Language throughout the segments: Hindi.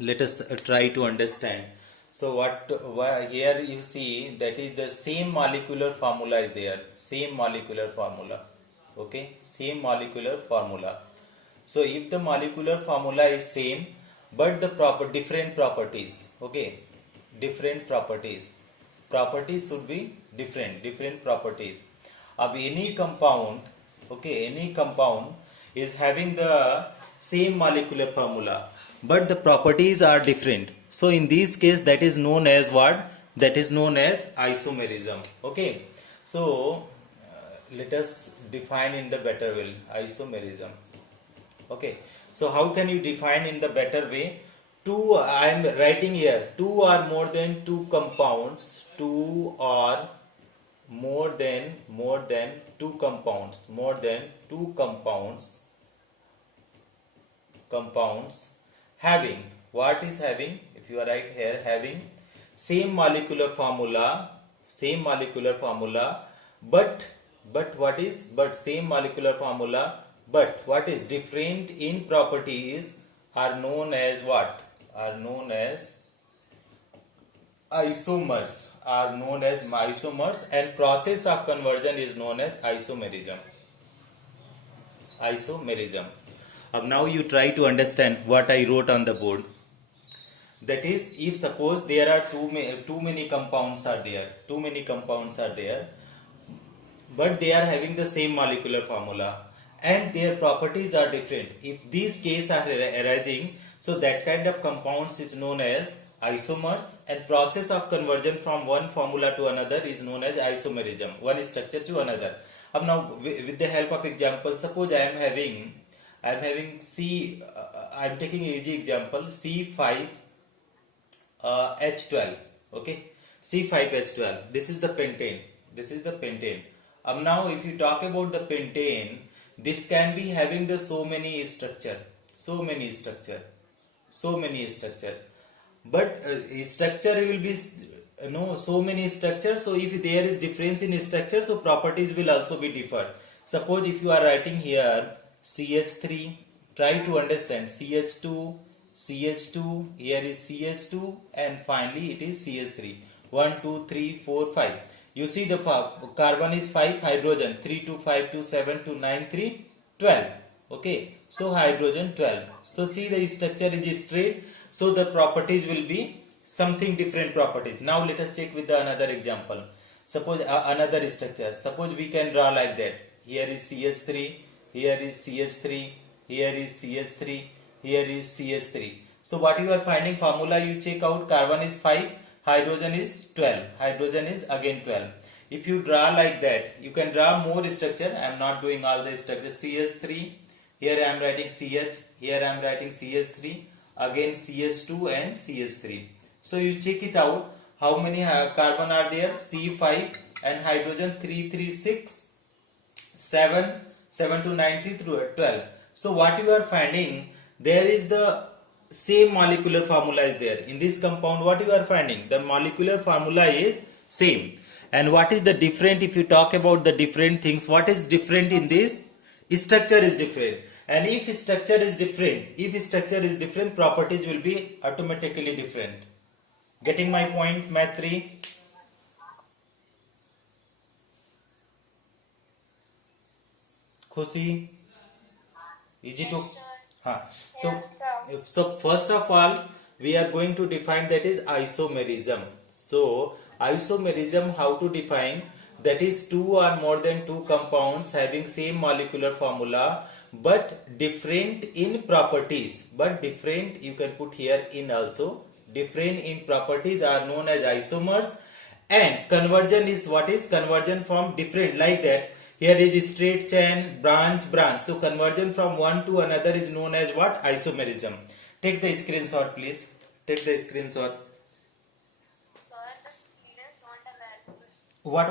let us try to understand. So here you see that is the same molecular formula is there, same molecular formula. Okay, same molecular formula. So if the molecular formula is same but the different properties, okay, different properties should be different properties of any compound. Okay, any compound is having the same molecular formula but the properties are different. So in this case, that is known as what? That is known as isomerism. Okay, so let us define in the better way isomerism. Okay, so how can you define in the better way? Two, I am writing here, two or more than two compounds, two or more than two compounds, compounds having, what is having, if you are right here, having same molecular formula, but what is, but same molecular formula, but what is different in properties are known as what? Are known as isomers, and process of conversion is known as isomerism. Now you try to understand what I wrote on the board. That is, if suppose there are too many compounds are there, but they are having the same molecular formula and their properties are different. If these cases are arising, so that kind of compounds is known as isomers, and process of conversion from one formula to another is known as isomerism, one structure to another. Now with the help of example, suppose I am having I am taking easy example, C5 H12. Okay, C5H12, this is the pentane. Now if you talk about the pentane, this can be having the so many structure, but structure will be no so many structures. So if there is difference in structure, so properties will also be differ. Suppose if you are writing here CH3, try to understand CH2, here is CH2, and finally it is CH3. 1 2 3 4 5. You see the carbon is 5, hydrogen 3 2 5 2 7 2 9 3 12. Okay, so hydrogen 12. So see the structure is straight, so the properties will be something different properties. Now let us check with the another example. Suppose another structure, suppose we can draw like that. Here is CH3, here is CH3, here is CH3, here is CH3. So what you are finding formula, you check out, carbon is 5, hydrogen is 12, hydrogen is again 12. If you draw like that, you can draw more structure. I am not doing all the structure. CH3, here I am writing CH, here I am writing CH3, again CH2 and CH3. So you check it out, how many carbon are there? C5 and hydrogen 3 3 6 7 7 to 9 3 through 12. So what you are finding, there is the same molecular formula is there in this compound. What you are finding, the molecular formula is same. And what is the different? If you talk about the different things, what is different in this? Structure is different. And if structure is different, properties will be automatically different. Getting my point, math 3? Khushi, easy to huh. So, first of all, we are going to define, that is isomerism. So isomerism, how to define? That is two or more than two compounds having same molecular formula but different in properties. But different, you can put here in also. Different in properties are known as isomers. And conversion is what is? Conversion from different, like that. Here is straight chain, branch. So conversion from one to another is known as what? Isomerism. Take the screenshot, please. Take the screenshot. Sir, the screen is not available. What?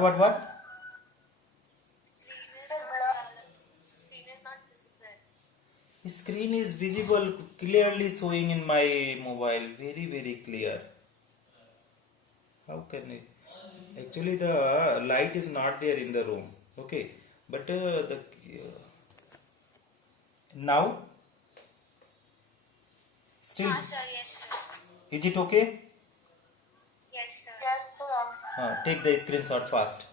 Screen is not visible. Screen is visible, clearly showing in my mobile. Very clear. How can it? Actually, the light is not there in the room. Okay, but now Still, sir. Yes, sir. is it okay? Yes, sir. Yes, sir. Take the screenshot fast.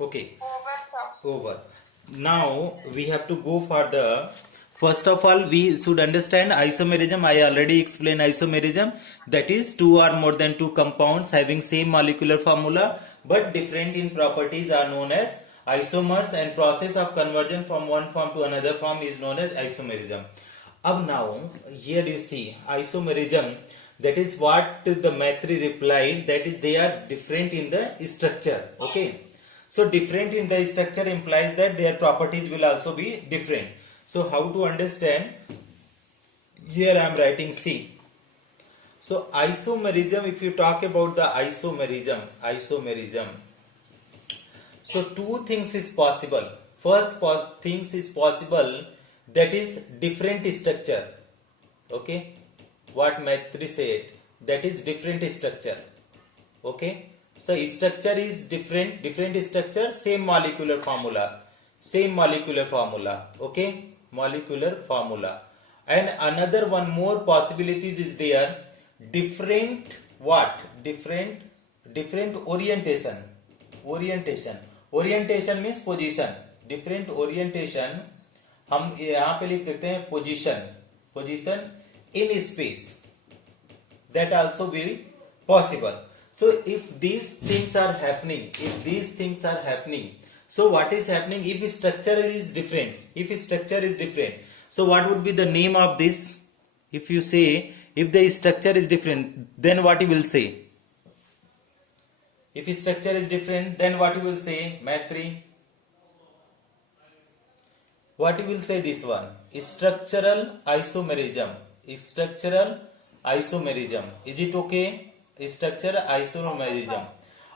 Okay. Over, sir. Over. Now we have to go for the, first of all we should understand isomerism. I already explained isomerism, that is two or more than two compounds having same molecular formula but different in properties are known as isomers, and process of conversion from one form to another form is known as isomerism. Up now here you see isomerism, that is what the Maitri replied, that is they are different in the structure. Okay. So different in the structure implies that their properties will also be different. So how to understand? Here I am writing C. So isomerism, if you talk about the isomerism. So two things is possible. First things is possible, that is different structure. Okay. What Maitri said, that is different structure. Okay. So structure is different structure, same molecular formula. Okay, molecular formula. And another one more possibilities is there, different what? Different orientation. Orientation means position. Different orientation, हम यहाँ पे लिख देते हैं position in space. That also will be possible. So if these things are happening, so what is happening if structure is different? So what would be the name of this? If you say, if the structure is different, then what you will say? If structure is different, then what you will say, Maitri? What you will say this one? Structural isomerism. Is it okay? Structure isomerism.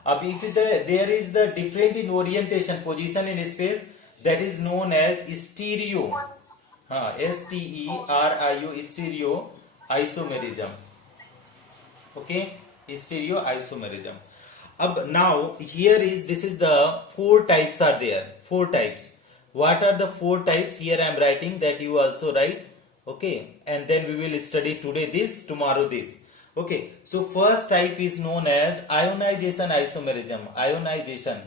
If there is the different in orientation, position in space, that is known as stereo. STERIO, stereo isomerism. Okay, stereo isomerism. Now here is, this is the four types are there. Four types. What are the four types? Here I am writing, that you also write. Okay, and then we will study today this, tomorrow this. Okay, so first type is known as ionization isomerism. Ionization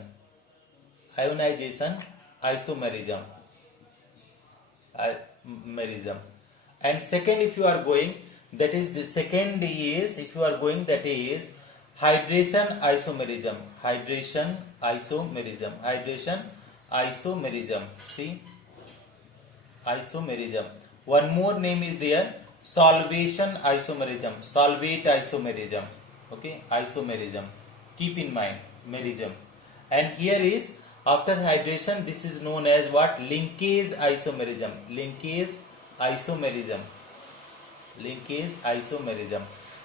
isomerism. And second, if you are going, that is the second is, if you are going, that is hydration isomerism. Hydration isomerism. See, isomerism. One more name is there, solvation isomerism. Solvate isomerism. Okay, isomerism. Keep in mind, merism. And here is, after hydration, this is known as what? Linkage isomerism.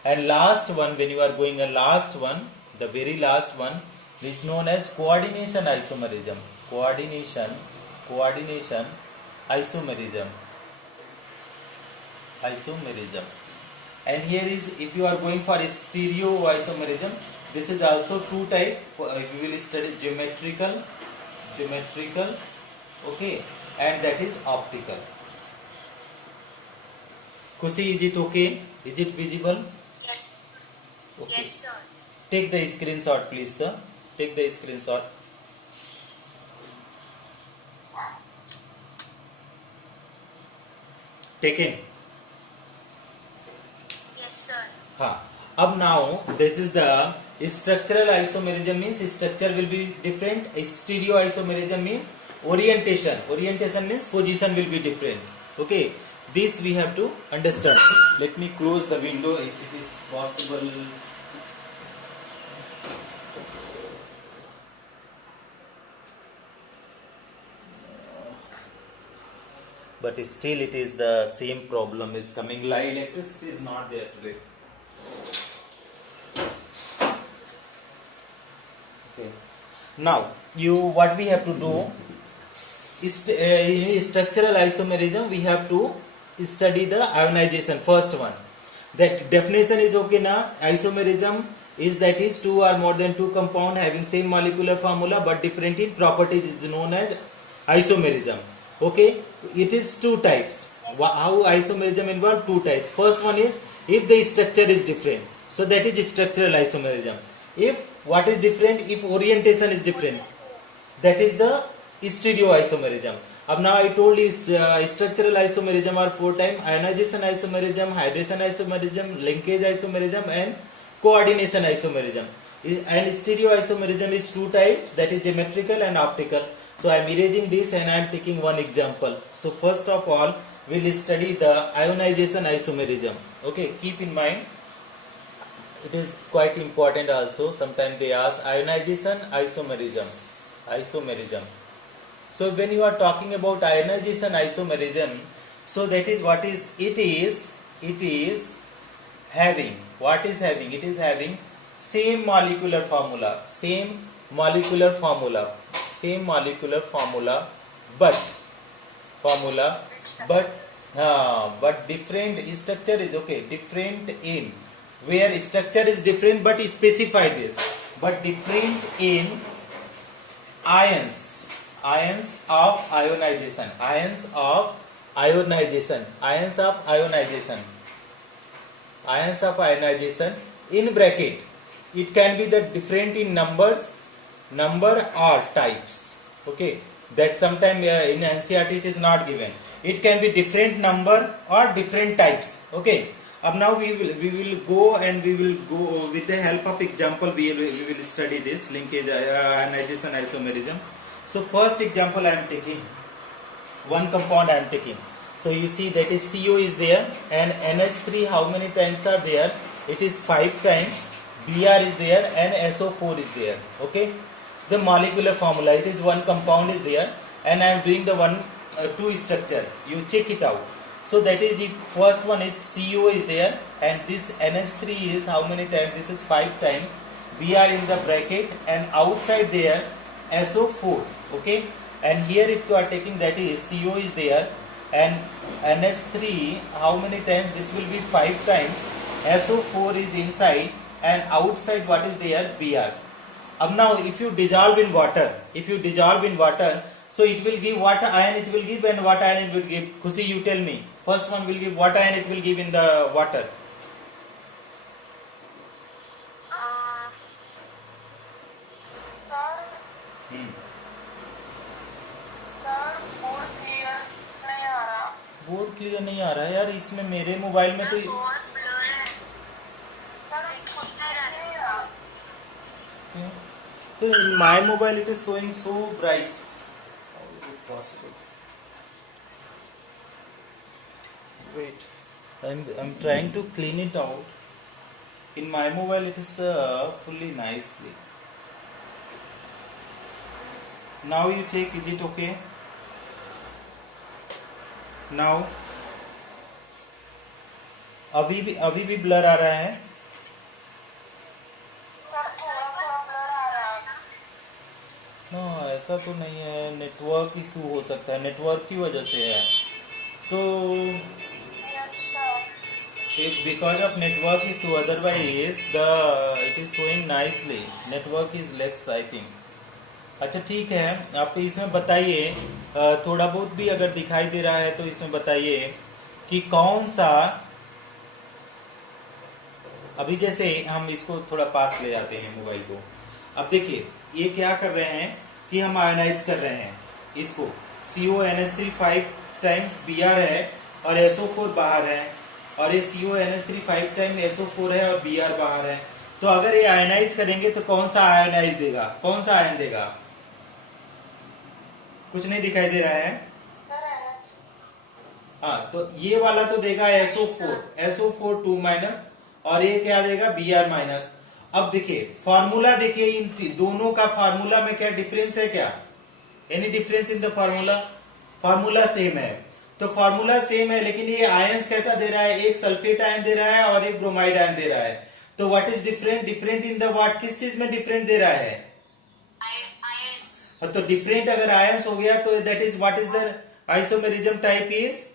And last one, when you are going a last one, the very last one, is known as coordination isomerism. Coordination isomerism. And here is, if you are going for a stereo isomerism, this is also two type. You will study geometrical, okay, and that is optical. Kushi, is it okay? Is it visible? Yes. Okay. Yes, sir. Take the screenshot, please. Take the screenshot. Taken. Yes, sir. Up now, this is the structural isomerism, means structure will be different. Stereo isomerism means orientation. Orientation means position will be different. Okay, this we have to understand. Let me close the window if it is possible. But still it is the same problem is coming. Like electricity is not there today. Okay. Now what we have to do is in structural isomerism we have to study the ionization. First one, that definition is okay now. Isomerism is that is two or more than two compound having same molecular formula but different in properties is known as isomerism. Okay, it is two types. How isomerism involve two types. First one is if the structure is different, so that is structural isomerism. If what is different, if orientation is different, that is the stereoisomerism. अब now I told you structural isomerism are four types: ionization isomerism, hydration isomerism, linkage isomerism, and coordination isomerism. And stereoisomerism is two types, that is geometrical and optical. So I am erasing this and I am taking one example. So first of all, we will study the ionization isomerism. Okay, keep in mind, it is quite important also. Sometimes they ask ionization isomerism. So when you are talking about ionization isomerism, so that is what is it is having, what is having, it is having same molecular formula, but different structure is okay, different in where structure is different but specify this, but different in ions of ionization, in bracket. It can be the different in number or types. Okay, that sometime in NCERT it is not given. It can be different number or different types. Okay, now we will go with the help of example. We will study this linkage ionization isomerism. So first example I am taking, one compound I am taking. So you see that is CO is there and NH3 how many times are there? It is 5 times. Br is there and SO4 is there. Okay, the molecular formula, it is one compound is there and I am doing the two structure. You check it out. So that is the first one is CO is there and this NH3 is how many times? This is 5 times. Br in the bracket and outside there SO4. Okay, and here if you are taking that is CO is there and NH3 how many times? This will be 5 times. SO4 is inside and outside what is there? Br. Now if you dissolve in water, so it will give what ion it will give and what ion it will give. Khushi, you tell me. First one will give what ion it will give in the water. Board clear नहीं आ रहा है यार, इसमें मेरे मोबाइल में तो in my mobile it is showing so bright. How is it possible? Wait, I'm trying to clean it out. In my mobile it is fully nicely. Now you check, is it okay? Now अभी भी ब्लर आ रहा है. नो ऐसा तो नहीं है, नेटवर्क इशू हो सकता है, नेटवर्क की वजह से है. तो it's because of network issue, otherwise it is showing nicely. Network is less I think. अच्छा ठीक है, आप इसमें बताइए थोड़ा बहुत भी अगर दिखाई दे रहा है तो इसमें बताइए कि कौन सा, अभी जैसे हम इसको थोड़ा पास ले जाते हैं मोबाइल को. अब देखिए ये क्या कर रहे हैं कि हम आयोनाइज कर रहे हैं इसको. CONH3 5 टाइम्स Br है और SO4 बाहर है और ये CONH3 5 टाइम SO4 है और Br बाहर है. तो अगर ये आयोनाइज करेंगे तो कौन सा आयोनाइज देगा, कौन सा आयन देगा? कुछ नहीं दिखाई दे रहा है. हाँ, तो ये वाला तो देगा SO4 2 माइनस और ये क्या देगा? Br minus. अब देखिए फार्मूला, देखिए इन दोनों का फार्मूला में क्या डिफरेंस है? क्या any difference in the formula? Formula same है. तो फार्मूला सेम है लेकिन ये आयंस कैसा दे रहा है? एक सल्फेट आयन दे रहा है और एक ब्रोमाइड आयन दे रहा है. तो what is different in the what? किस चीज में डिफरेंट दे रहा है? तो डिफरेंट अगर आयंस हो गया तो that is what is the isomerism type is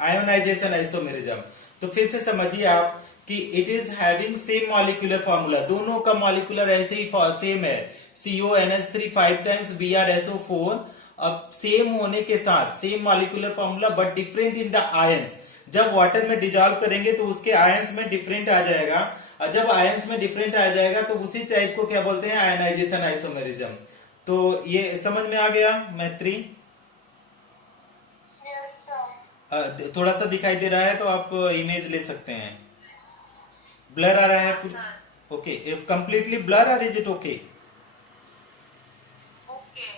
ionization isomerism. तो फिर से समझिए आप कि it is having same molecular formula, दोनों का मॉलिक्यूलर ऐसे ही सेम है, CONH3 5 टाइम्स BrSO4। अब सेम होने के साथ same molecular formula but different in the ions, जब वाटर में डिजॉल्व करेंगे तो उसके आयंस में डिफरेंट आ जाएगा, और जब आयंस में डिफरेंट आ जाएगा तो उसी टाइप को क्या बोलते हैं, आयनाइजेशन आइसोमेरिज्म। तो ये समझ में आ गया मैत्री? Yes, sir. थोड़ा सा दिखाई दे रहा है तो आप इमेज ले सकते हैं। ब्लर आ रहा है? Sir. Okay, if completely blur और इज इट ओके? Okay.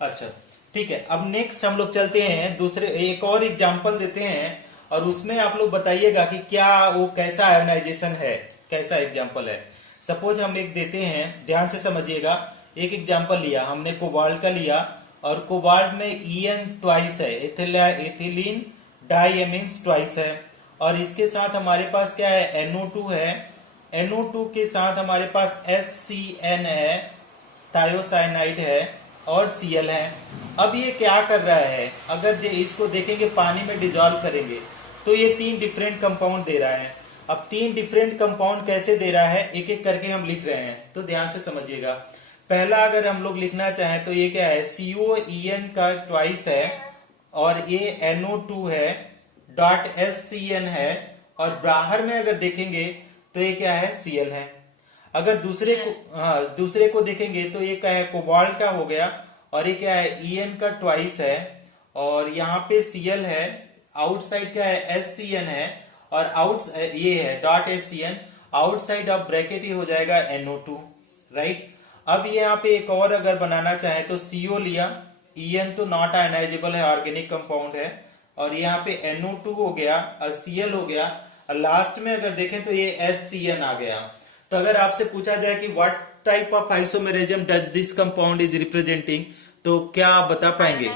अच्छा ठीक है, अब नेक्स्ट हम लोग चलते हैं दूसरे, एक और एग्जांपल देते हैं और उसमें आप लोग बताइएगा कि क्या वो कैसा आयोनाइजेशन है, कैसा एग्जांपल है। सपोज हम एक देते हैं, ध्यान से समझिएगा। एक एग्जांपल लिया हमने, कोबाल्ट का लिया, और कोबाल्ट में En ट्वाइस है, एथिलीन डाइएमीन्स ट्वाइस है, और इसके साथ हमारे पास क्या है, NO2 है। NO2 के साथ हमारे पास SCN है, थायोसाइनाइड है, और Cl है। अब ये क्या कर रहा है, अगर इसको देखेंगे पानी में डिजॉल्व करेंगे तो ये 3 डिफरेंट कंपाउंड दे रहा है। अब 3 डिफरेंट कंपाउंड कैसे दे रहा है, एक एक करके हम लिख रहे हैं, तो ध्यान से समझिएगा। पहला अगर हम लोग लिखना चाहें तो ये क्या है, COEN का ट्वाइस है, और ये NO2 है, .SCN है, और बाहर में अगर देखेंगे तो ये क्या है, Cl है। अगर दूसरे को देखेंगे तो ये क्या है, कोबाल्ट का हो गया, और ये क्या है, En का ट्वाइस है, और यहाँ पे Cl है, आउटसाइड क्या है, SCN है, और ये है .SCN, आउटसाइड ऑफ ब्रैकेट ही हो जाएगा NO2, राइट। अब ये यहाँ पे एक और अगर बनाना चाहे तो CO लिया, En तो नॉट आयनाइजेबल है, ऑर्गेनिक कंपाउंड है, और यहाँ पे NO2 हो गया और Cl हो गया, और लास्ट में अगर देखें तो ये SCN आ गया। तो अगर आपसे पूछा जाए कि what type of isomerism does this compound is representing, तो क्या आप बता पाएंगे?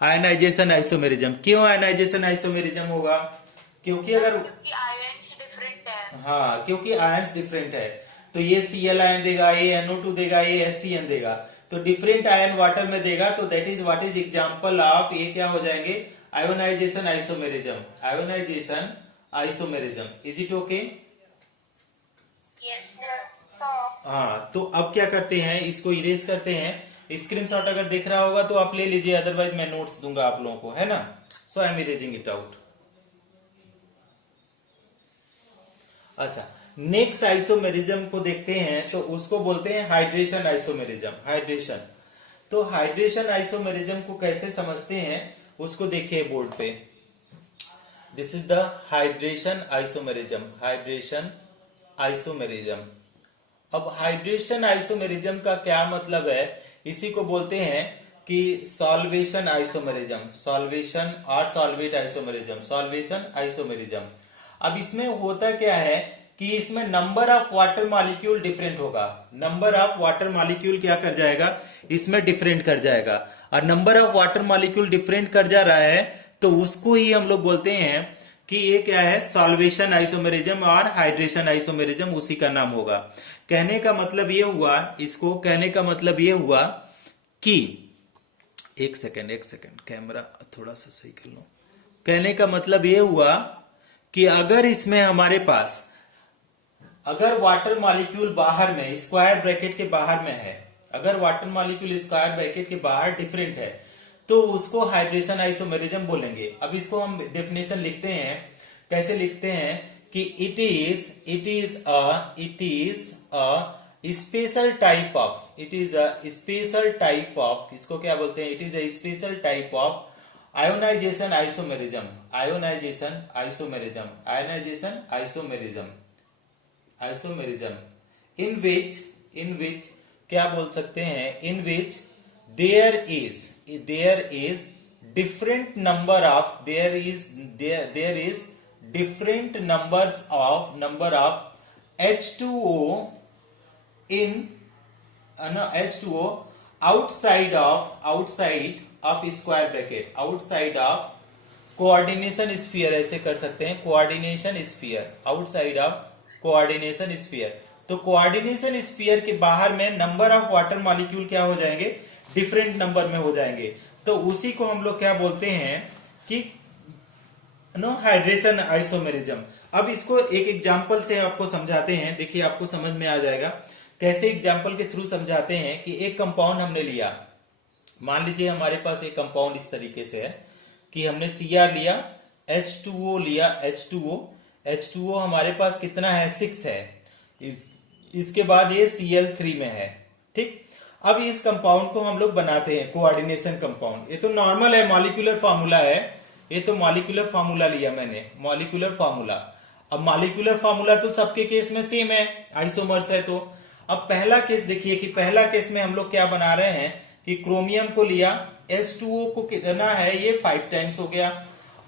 Ionization isomerism. क्यों आयनाइजेशन आइसोमेरिज्म होगा? क्योंकि अगर क्योंकि आयंस डिफरेंट है। हाँ, क्योंकि आयंस डिफरेंट है, तो ये Cl आयन देगा, ये NO2 देगा, ये SCN देगा, तो डिफरेंट आयन वाटर में देगा, तो that is what is example of, ये क्या हो जाएंगे, ionization isomerism. Ionization isomerism, is it okay? Yes, sir. हाँ, तो अब क्या करते हैं, इसको इरेज करते हैं। स्क्रीनशॉट अगर देख रहा होगा तो आप ले लीजिए, अदरवाइज मैं नोट्स दूंगा आप लोगों को, है ना। So I am erasing it out. अच्छा, नेक्स्ट आइसोमेरिज्म को देखते हैं, तो उसको बोलते हैं हाइड्रेशन आइसोमेरिज्म। हाइड्रेशन, तो हाइड्रेशन आइसोमेरिज्म को कैसे समझते हैं उसको देखिए बोर्ड पे। This is the hydration isomerism. Hydration isomerism. अब हाइड्रेशन आइसोमेरिज्म का क्या मतलब है, इसी को बोलते हैं कि सॉल्वेशन आइसोमेरिज्म, सॉल्वेशन और सॉल्वेट आइसोमेरिज्म, सॉल्वेशन आइसोमेरिज्म। अब इसमें होता क्या है कि इसमें number of water molecule different होगा। नंबर ऑफ वाटर मॉलिक्यूल क्या कर जाएगा, इसमें डिफरेंट कर जाएगा, और number of water molecule different कर जा रहा है तो उसको ही हम लोग बोलते हैं कि ये क्या है, सॉल्वेशन आइसोमेरिज्म और हाइड्रेशन आइसोमेरिज्म, उसी का नाम होगा। कहने का मतलब ये हुआ, इसको कहने का मतलब ये हुआ कि एक सेकंड कैमरा थोड़ा सा सही कर लो। कहने का मतलब ये हुआ कि अगर इसमें हमारे पास अगर वाटर मॉलिक्यूल बाहर में, स्क्वायर ब्रैकेट के बाहर में है, अगर वाटर मॉलिक्यूल स्क्वायर ब्रैकेट के बाहर डिफरेंट है तो उसको हाइड्रेशन आइसोमेरिज्म बोलेंगे। अब इसको हम डेफिनेशन लिखते हैं, कैसे लिखते हैं कि it is a special type of, it is a special type of, इसको क्या बोलते हैं, it is a special type of ionization isomerism. Ionization isomerism, ionization isomerism, isomerism in which क्या बोल सकते हैं, in which there is different number of there is different number of H2O in H2O outside of square bracket, outside of coordination sphere, ऐसे कर सकते हैं, coordination sphere, outside of coordination sphere. तो कोऑर्डिनेशन स्फीयर के बाहर में नंबर ऑफ वाटर मॉलिक्यूल क्या हो जाएंगे, डिफरेंट नंबर में हो जाएंगे। तो उसी को हम लोग क्या बोलते हैं कि नो हाइड्रेशन आइसोमेरिज्म। अब इसको एक एग्जांपल से आपको समझाते हैं, देखिए आपको समझ में आ जाएगा कैसे एग्जांपल के थ्रू समझाते हैं। कि एक कंपाउंड हमने लिया, मान लीजिए हमारे पास एक कंपाउंड इस तरीके से है कि हमने Cr लिया, H2O लिया, H2O हमारे पास कितना है, 6 है। इसके बाद ये Cl3 में है, ठीक। अब इस कंपाउंड को हम लोग बनाते हैं कोऑर्डिनेशन कंपाउंड। ये तो नॉर्मल है, मॉलिक्यूलर फार्मूला है, ये तो मॉलिक्यूलर फार्मूला लिया मैंने, मॉलिक्यूलर फार्मूला। अब मॉलिक्यूलर फार्मूला तो सबके केस में सेम है, आइसोमर्स है। तो अब पहला केस देखिए कि पहला केस में हम लोग क्या बना रहे हैं कि क्रोमियम को लिया, H2O को कितना है, ये 5 टाइम्स हो गया,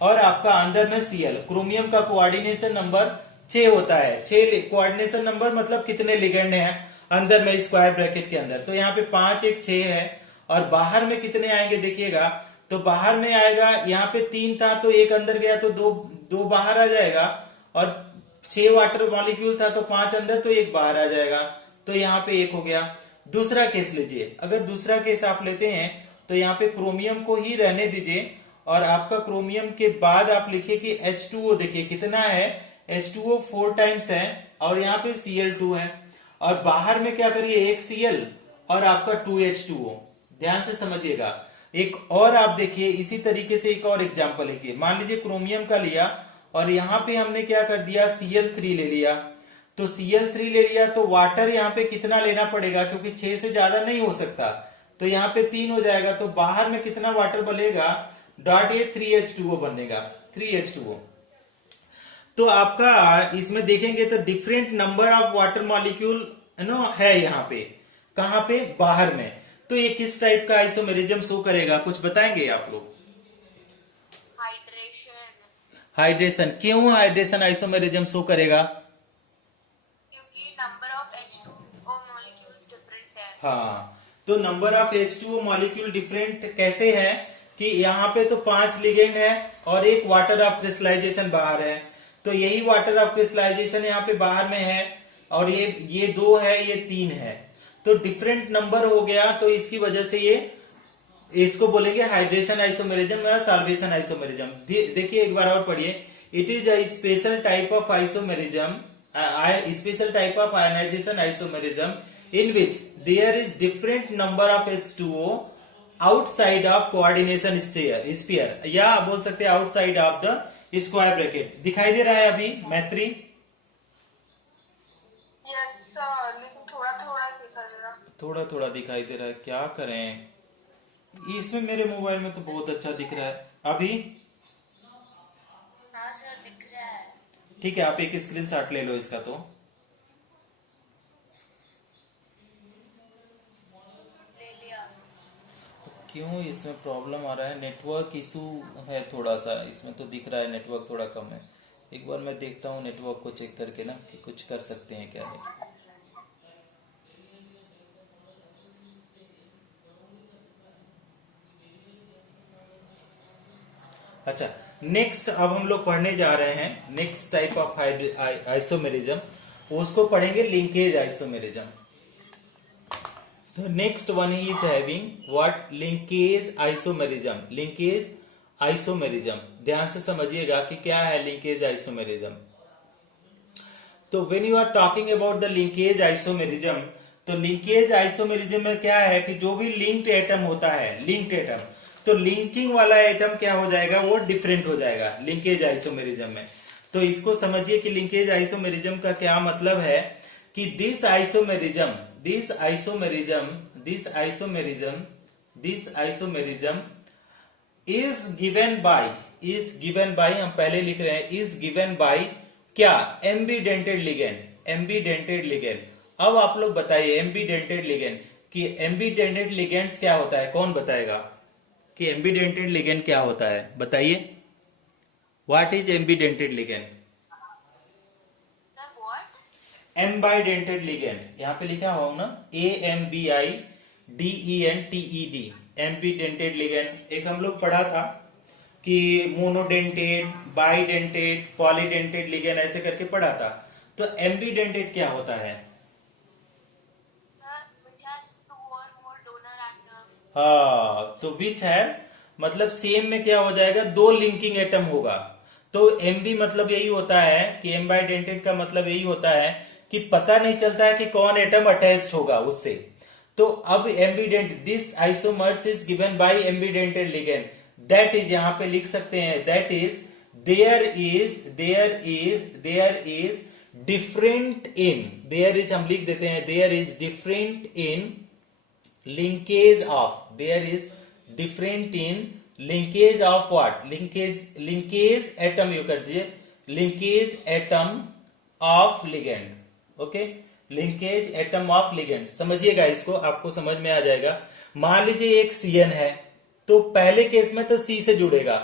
और आपका अंदर में Cl। क्रोमियम का कोऑर्डिनेशन नंबर 6 होता है। 6 कोऑर्डिनेशन नंबर मतलब कितने लिगेंड हैं अंदर में स्क्वायर ब्रैकेट के अंदर, तो यहाँ पे 5 1 6 है। और बाहर में कितने आएंगे देखिएगा, तो बाहर में आएगा, यहाँ पे 3 था तो एक अंदर गया तो दो बाहर आ जाएगा, और 6 वाटर मॉलिक्यूल था तो 5 अंदर तो एक बाहर आ जाएगा, तो यहाँ पे 1 हो गया। दूसरा केस लीजिए, अगर दूसरा केस आप लेते हैं तो यहाँ पे क्रोमियम को ही रहने दीजिए, और आपका क्रोमियम के बाद आप लिखिए कि H2O, देखिए कितना है, H2O 4 टाइम्स है, और यहाँ पे Cl2 है, और बाहर में क्या करिए, एक Cl और आपका 2H2O। ध्यान से समझिएगा। एक और आप देखिए इसी तरीके से एक और एग्जांपल लिखिए, मान लीजिए क्रोमियम का लिया और यहाँ पे हमने क्या कर दिया, Cl3 ले लिया। तो Cl3 ले लिया तो वाटर यहाँ पे कितना लेना पड़ेगा, क्योंकि 6 से ज्यादा नहीं हो सकता, तो यहाँ पे 3 हो जाएगा, तो बाहर में कितना वाटर बनेगा, डॉट ये 3H2O बनेगा, 3H2O। तो आपका इसमें देखेंगे तो different number of water molecule no है यहाँ पे, कहाँ पे, बाहर में। तो ये किस टाइप का आइसोमेरिज्म शो करेगा, कुछ बताएंगे आप लोग। हाइड्रेशन, हाइड्रेशन, क्यों हाइड्रेशन आइसोमेरिज्म शो करेगा। क्योंकि number of H2O molecules different है। हाँ, तो number of H2O molecule different कैसे है कि यहाँ पे तो 5 लिगेंड है और एक वाटर ऑफ क्रिस्टलाइजेशन बाहर है, तो यही वाटर ऑफ क्रिस्टलाइजेशन यहाँ पे बाहर में है, और ये 2 है, ये 3 है, तो डिफरेंट नंबर हो गया, तो इसकी वजह से ये इसको बोलेंगे हाइड्रेशन आइसोमेरिज्म या साल्वेशन आइसोमेरिज्म। देखिए एक बार और पढ़िए, it is a special type of isomerism, special type of ionization isomerism in which there is different number of H2O outside of coordination sphere, या बोल सकते हैं outside of the square bracket। दिखाई दे रहा है अभी मैत्री, यस सर, लेकिन थोड़ा थोड़ा दिखा जरा। थोड़ा थोड़ा दिखाई दे रहा है, क्या करें, इसमें मेरे मोबाइल में तो बहुत अच्छा दिख रहा है अभी। हाँ सर, दिख रहा है। ठीक है, आप एक स्क्रीनशॉट ले लो इसका। तो ले लिया। क्यों इसमें प्रॉब्लम आ रहा है, नेटवर्क इशू है थोड़ा सा, इसमें तो दिख रहा है नेटवर्क थोड़ा कम है। एक बार मैं देखता हूँ नेटवर्क को चेक करके ना कि कुछ कर सकते हैं क्या नहीं। अच्छा, नेक्स्ट अब हम लोग पढ़ने जा रहे हैं नेक्स्ट टाइप ऑफ आइसोमेरिज्म, उसको पढ़ेंगे लिंकेज आइसोमेरिज्म। तो नेक्स्ट वन ही is having what, linkage isomerism. Linkage isomerism, ध्यान से समझिएगा कि क्या है लिंकेज आइसोमेरिज्म। तो when you are talking about the linkage isomerism, तो लिंकेज आइसोमेरिज्म में क्या है कि जो भी लिंक्ड एटम होता है, लिंक्ड एटम, तो लिंकिंग वाला एटम क्या हो जाएगा, वो डिफरेंट हो जाएगा लिंकेज आइसोमेरिज्म में। तो इसको समझिए कि लिंकेज आइसोमेरिज्म का क्या मतलब है कि this isomerism is given bye, हम पहले लिख रहे हैं इज गिवन बाय क्या, एम्बीडेंटेड लिगेंड। अब आप लोग बताइए एम्बीडेंटेड लिगेंड, कि एम्बीडेंटेड लिगेंड्स क्या होता है, कौन बताएगा कि एम्बीडेंटेड लिगेंड क्या होता है, बताइए। What is ambidentate ligand. Sir what? Ambidentate ligand, यहाँ पे लिखा हुआ ना, AMBIDENTED, एम्बीडेंटेड लिगेंड। एक हम लोग पढ़ा था कि मोनोडेंटेड, बाइडेंटेड, पॉलीडेंटेड लिगेंड ऐसे करके पढ़ा था। तो एम्बीडेंटेड क्या होता है, sir which has two or more donor atoms। हाँ, तो विच है मतलब सेम में क्या हो जाएगा, 2 लिंकिंग एटम होगा, तो एमबी मतलब यही होता है कि एम्बाइडेंटेड का मतलब यही होता है कि पता नहीं चलता है कि कौन एटम अटैच्ड होगा उससे। तो अब ambident this isomers is given by ambidentate ligand, that is यहां पे लिख सकते हैं that is there is different in, there is हम लिख देते हैं there is different in linkage of, there is different in linkage of what, linkage atom you कर दीजिए, linkage atom of ligand, okay, linkage atom of ligand। समझिएगा इसको, आपको समझ में आ जाएगा। मान लीजिए एक CN है, तो पहले केस में तो C से जुड़ेगा,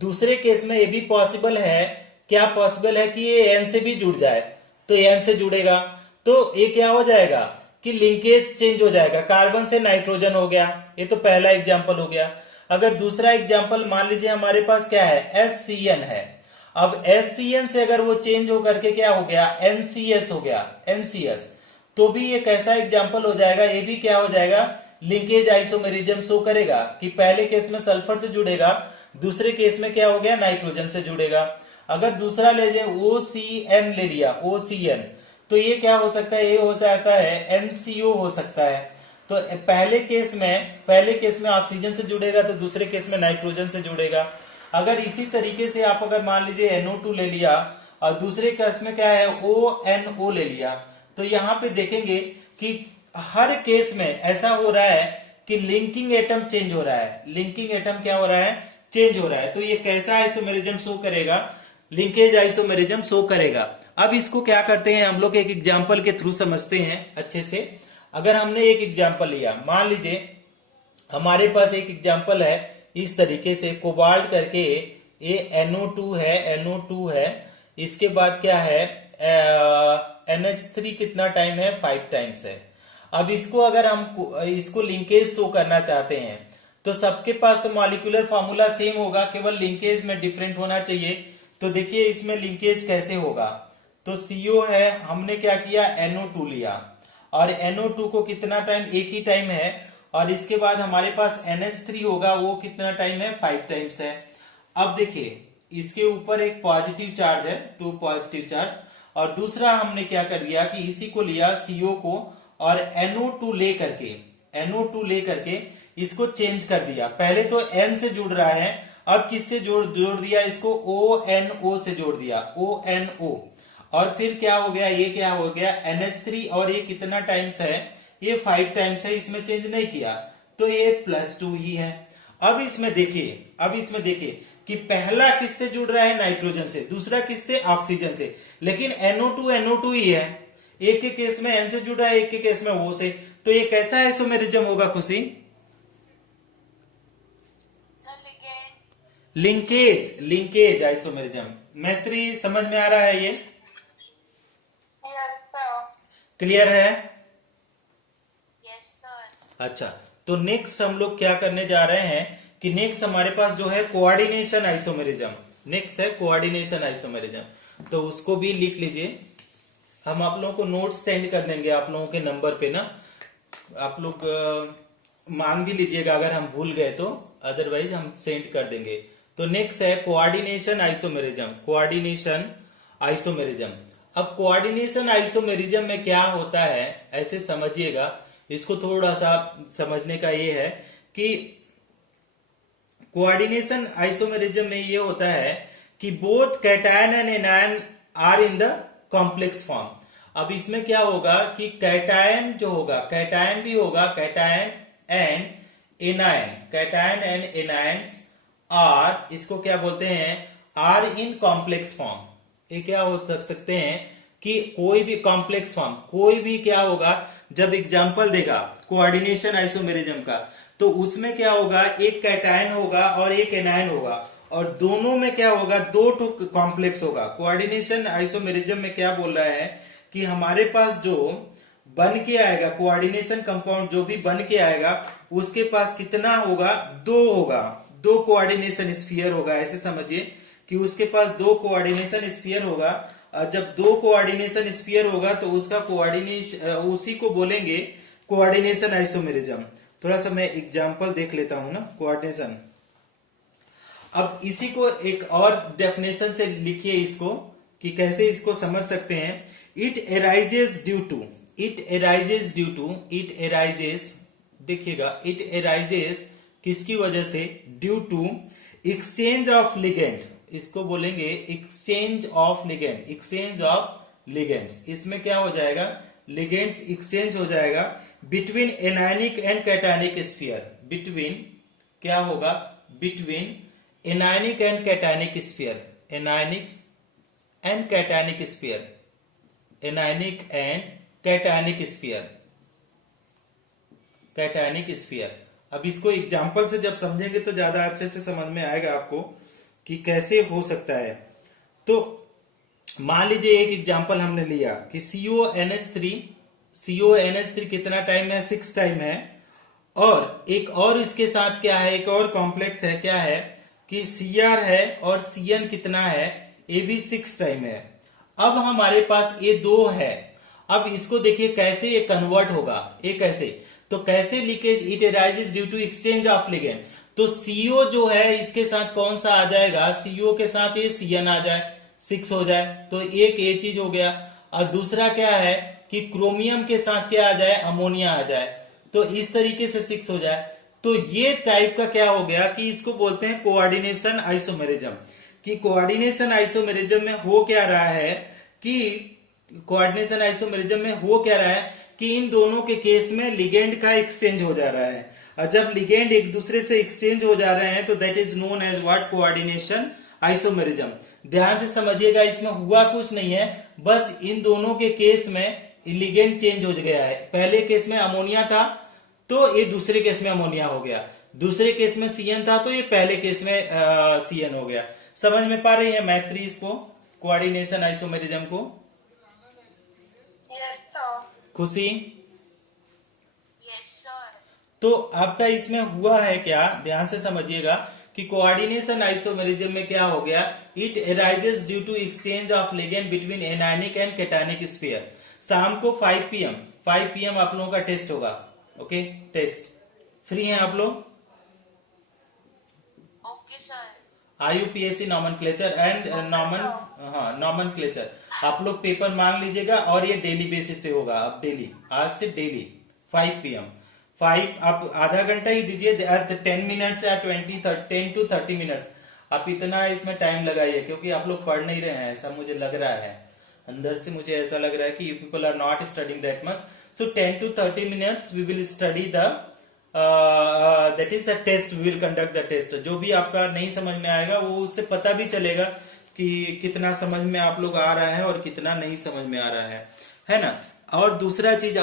दूसरे केस में ये भी पॉसिबल है, क्या पॉसिबल है कि ये N से भी जुड़ जाए, तो N से जुड़ेगा, तो ये क्या हो जाएगा कि लिंकेज चेंज हो जाएगा, कार्बन से नाइट्रोजन हो गया। ये तो पहला एग्जांपल हो गया। अगर दूसरा एग्जांपल मान लीजिए हमारे पास क्या है, SCN है। अब SCN से अगर वो चेंज होकर के क्या हो गया, NCS हो गया, NCS, तो भी ये कैसा एग्जांपल हो जाएगा, ये भी क्या हो जाएगा, लिंकेज आइसोमेरिज्म शो करेगा कि पहले केस में सल्फर से जुड़ेगा, दूसरे केस में क्या हो गया, नाइट्रोजन से जुड़ेगा। अगर दूसरा ले जाए OCN ले लिया, OCN, तो ये क्या हो सकता है, ये हो जाता है NCO हो सकता है। तो पहले केस में ऑक्सीजन से जुड़ेगा, तो दूसरे केस में नाइट्रोजन से जुड़ेगा। अगर इसी तरीके से आप अगर मान लीजिए NO2 ले लिया और दूसरे केस में क्या है, ONO ले लिया, तो यहाँ पे देखेंगे कि हर केस में ऐसा हो रहा है कि लिंकिंग एटम चेंज हो रहा है, लिंकिंग एटम क्या हो रहा है, चेंज हो रहा है। तो ये कैसा आइसोमेरिज्म शो करेगा, लिंकेज आइसोमेरिज्म शो करेगा। अब इसको क्या करते हैं हम लोग, एक एग्जांपल के थ्रू समझते हैं अच्छे से। अगर हमने एक एग्जांपल लिया, मान लीजिए हमारे पास एक एग्जांपल है इस तरीके से, कोबाल्ट करके ये NO2 है, इसके बाद क्या है NH3 कितना टाइम है, 5 टाइम्स है। अब इसको अगर हम इसको लिंकेज शो करना चाहते हैं, तो सबके पास तो मॉलिक्यूलर फॉर्मूला सेम होगा, केवल लिंकेज में डिफरेंट होना चाहिए। तो देखिए इसमें लिंकेज कैसे होगा, तो CO है, हमने क्या किया, NO2 लिया, और NO2 को कितना टाइम, एक ही टाइम है, और इसके बाद हमारे पास NH3 होगा, वो कितना टाइम है, 5 टाइम्स है। अब देखिए इसके ऊपर एक पॉजिटिव चार्ज है, 2 पॉजिटिव चार्ज, और दूसरा हमने क्या कर दिया कि इसी को लिया CO को, और NO2 ले करके इसको चेंज कर दिया। पहले तो N से जुड़ रहा है, अब किससे जोड़ दिया इसको, ONO से जोड़ दिया, ONO, और फिर क्या हो गया, ये क्या हो गया NH3, और ये कितना टाइम्स है, ये 5 टाइम्स है, इसमें चेंज नहीं किया, तो ये +2 ही है। अब इसमें देखिए कि पहला किससे जुड़ रहा है, नाइट्रोजन से, दूसरा किससे, ऑक्सीजन से, लेकिन NO2 ही है, एक के केस में N से जुड़ा है, एक के केस में O से। तो ये कैसा आइसोमेरिज्म होगा खुशी, लिंकेज आइसोमेरिज्म। मैत्री समझ में आ रहा है, ये क्लियर है? Yes sir. अच्छा, तो नेक्स्ट हम लोग क्या करने जा रहे हैं कि नेक्स्ट हमारे पास जो है कोऑर्डिनेशन आइसोमेरिज्म, नेक्स्ट है कोऑर्डिनेशन आइसोमेरिज्म, तो उसको भी लिख लीजिए। हम आप लोगों को नोट्स सेंड कर देंगे आप लोगों के नंबर पे ना, आप लोग मान भी लीजिएगा अगर हम भूल गए तो, अदरवाइज हम सेंड कर देंगे। तो नेक्स्ट है कोऑर्डिनेशन आइसोमेरिज्म। अब कोऑर्डिनेशन आइसोमेरिज्म में क्या होता है, ऐसे समझिएगा, इसको थोड़ा सा समझने का ये है कि कोऑर्डिनेशन आइसोमेरिज्म में ये होता है कि both cation and anion are in the complex form. अब इसमें क्या होगा कि कैटायन जो होगा, कैटायन भी होगा, कैटायन एंड एनायंस आर, इसको क्या बोलते हैं, आर इन कॉम्प्लेक्स फॉर्म। ये क्या हो सकते हैं कि कोई भी कॉम्प्लेक्स फॉर्म, कोई भी क्या होगा, जब एग्जांपल देगा कोऑर्डिनेशन आइसोमेरिज्म का, तो उसमें क्या होगा, एक कैटायन होगा और एक एनायन होगा, और दोनों में क्या होगा, 2 कॉम्प्लेक्स होगा। कोऑर्डिनेशन आइसोमेरिज्म में क्या बोल रहा है कि हमारे पास जो बन के आएगा, कोऑर्डिनेशन कंपाउंड जो भी बन के आएगा, उसके पास कितना होगा, 2 होगा, 2 कोऑर्डिनेशन स्फीयर होगा। ऐसे समझिए कि उसके पास 2 कोऑर्डिनेशन स्फीयर होगा, और जब 2 कोऑर्डिनेशन स्फीयर होगा तो उसका कोऑर्डिनेशन, उसी को बोलेंगे कोऑर्डिनेशन आइसोमेरिज्म। थोड़ा सा मैं एग्जांपल देख लेता हूं ना, कोऑर्डिनेशन। अब इसी को एक और डेफिनेशन से लिखिए इसको कि कैसे इसको समझ सकते हैं। इट एराइजेस ड्यू टू, देखिएगा, इट एराइजेस किसकी वजह से, due to exchange of ligand, इसको बोलेंगे एक्सचेंज ऑफ लिगेंड्स। इसमें क्या हो जाएगा, लिगेंड्स एक्सचेंज हो जाएगा between anionic and cationic sphere, between anionic and cationic sphere. अब इसको एग्जाम्पल से जब समझेंगे तो ज्यादा अच्छे से समझ में आएगा आपको कि कैसे हो सकता है। तो मान लीजिए एक एग्जाम्पल हमने लिया कि CONH3 कितना टाइम है, 6 टाइम है, और एक और इसके साथ क्या है, एक और कॉम्प्लेक्स है, क्या है कि Cr है और Cn कितना है, ये भी 6 टाइम है। अब हमारे पास ये 2 है। अब इसको देखिए कैसे ये कन्वर्ट होगा, ये कैसे, तो कैसे leakage, it arises due to exchange of ligand. तो CO जो है इसके साथ कौन सा आ जाएगा, CO के साथ ये Cn आ जाए, 6 हो जाए, तो एक ये चीज हो गया। और दूसरा क्या है कि क्रोमियम के साथ क्या आ जाए, अमोनिया आ जाए, तो इस तरीके से 6 हो जाए। तो ये टाइप का क्या हो गया कि इसको बोलते हैं कोऑर्डिनेशन आइसोमेरिज्म। कि कोऑर्डिनेशन आइसोमेरिज्म में हो क्या रहा है कि इन दोनों के केस में लिगेंड का एक्सचेंज हो जा रहा है। और जब लिगेंड एक दूसरे से एक्सचेंज हो जा रहे हैं तो that is known as what, coordination isomerism. ध्यान से समझिएगा, इसमें हुआ कुछ नहीं है, बस इन दोनों के केस में लिगेंड चेंज हो गया है। पहले केस में अमोनिया था तो ये दूसरे केस में अमोनिया हो गया, दूसरे केस में Cn था तो ये पहले केस में Cn हो गया। समझ में पा रही है मैत्री इसको, कोऑर्डिनेशन आइसोमेरिज्म को? Yes, sir. खुशी? Yes, sir. तो आपका इसमें हुआ है क्या, ध्यान से समझिएगा कि कोऑर्डिनेशन आइसोमेरिज्म में क्या हो गया, it arises due to exchange of ligand between anionic and cationic sphere. शाम को 5 PM आप लोगों का टेस्ट होगा, ओके? टेस्ट फ्री हैं आप लोग? Okay, sir. IUPAC nomenclature and nomenclature आप लोग पेपर मांग लीजिएगा, और ये डेली बेसिस पे होगा। अब डेली, आज से डेली 5 PM, आप आधा घंटा ही दीजिए, 10 मिनट्स या 10 to 30 मिनट्स। आप इतना इसमें टाइम लगाइए, क्योंकि आप लोग पढ़ नहीं रहे हैं, ऐसा मुझे लग रहा है, अंदर से मुझे ऐसा लग रहा है कि you people are not studying that much. So 10 to 30 minutes we will study the that is a test, we will conduct the test. जो भी आपका नहीं समझ में आएगा वो उससे पता भी चलेगा कि कितना समझ में आप लोग आ रहा है और कितना नहीं समझ में आ रहा है ना। और दूसरा चीज